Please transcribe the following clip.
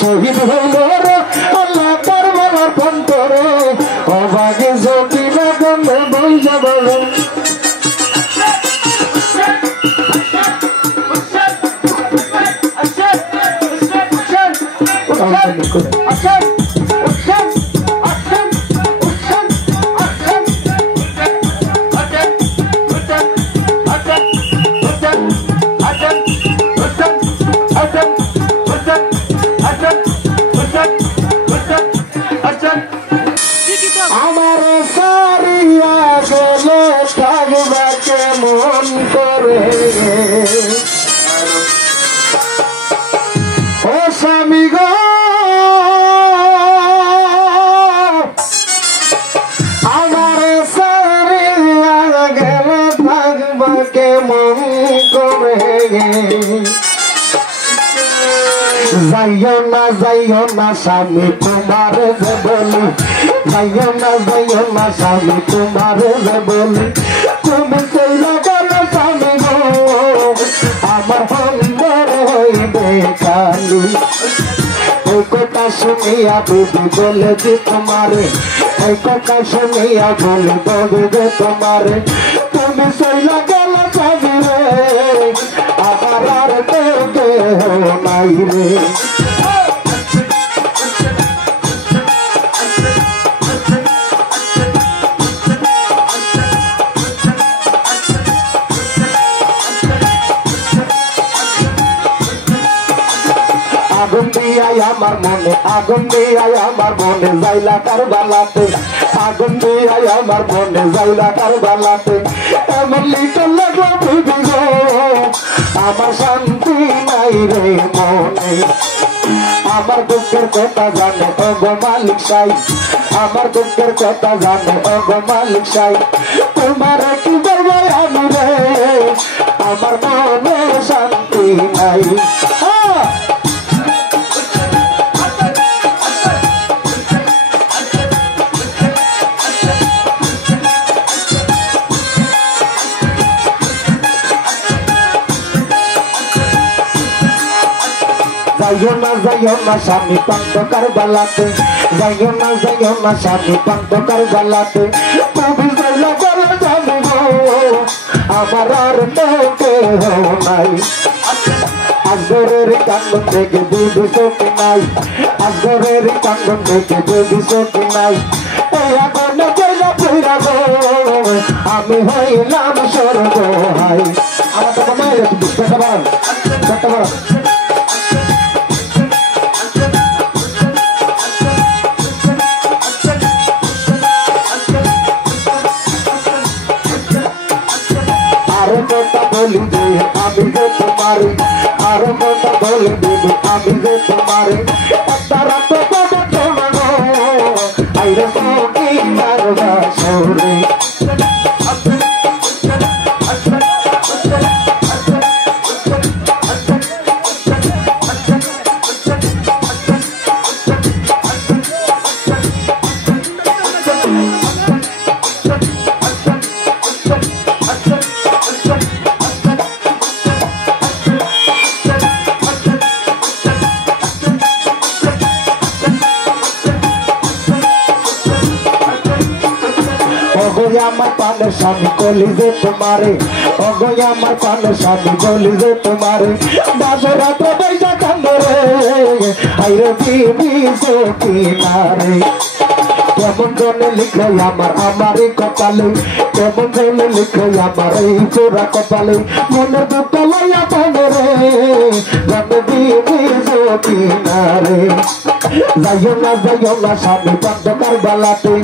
শহীদ হইল আল্লাহ কারবার পন্তরে অবাগে যদি না গন্ধে বই যাব আমার সারিয়া গেলে থাকবাকে মন করে ও স্বামী গো আমার সারিয়া গেলে থাকবাকে মন করে যাইও না স্বামী তোমার যে বলি যাইও না স্বামী তোমার যে বলি তুমি সেই গেল স্বামী গো আমার অন্তর হইবে কালি ওই কথা শুনিয়া বিবি বলে যে তোমারে ওই কথা শুনিয়া বলে বলবে তোমারে তুমি সেই গেল স্বামী রে আমার আর কেহ নাই রে আগুন দিয়াই আমার মনে আগুন দিয়াই আমার মনে যাইলা কারবালাতে আগুন দিয়াই আমার মনে যাইলা কারবালাতে এমন লিখে লাগো বিবি গো আমার শান্তি নাই রে মনে আমার দুঃখের কথা জানে ওগো মালিক সাই আমার দুঃখের কথা জানে ওগো মালিক সাই তোমার কি বলবো আমি রে আমার মনে শান্তি নাই যাইও না স্বামী পান্ত কারবালাতে যাইও না স্বামী পান্ত কারবালাতে তুমি যাইলা বলে জানি গো আমার আর কেহ নাই আজগরের কান্দন থেকে দিদি চোখে নাই আজগরের কান্দন থেকে দিদি চোখে নাই এই আগুনে জেলা পুরা গো আমি হইলাম স্বর্গ হাই আমার তো মায়ের বুঝতে পারেন বলি যে আমি যে তোমারে আরো কথা বলে দেব আমি যে তোমারে তারা তো শোনো আইরে সঙ্গী কারবা সরে আমার পানের স্বামী কলি যে তোমারে অগো আমার পানের স্বামী কলি যে তোমারে বাজরা তো বৈশাখ কান্দে রে হাইরে বিবি সকিনারে কেমন জনে লিখে আমারই কপালে কেমন জনে লিখে আমার এই চোরা কপালে মনে দুঃখ লইয়া পানে রে যাবে বিবি সকিনারে যাইও না স্বামী পান্তকার বেলাতে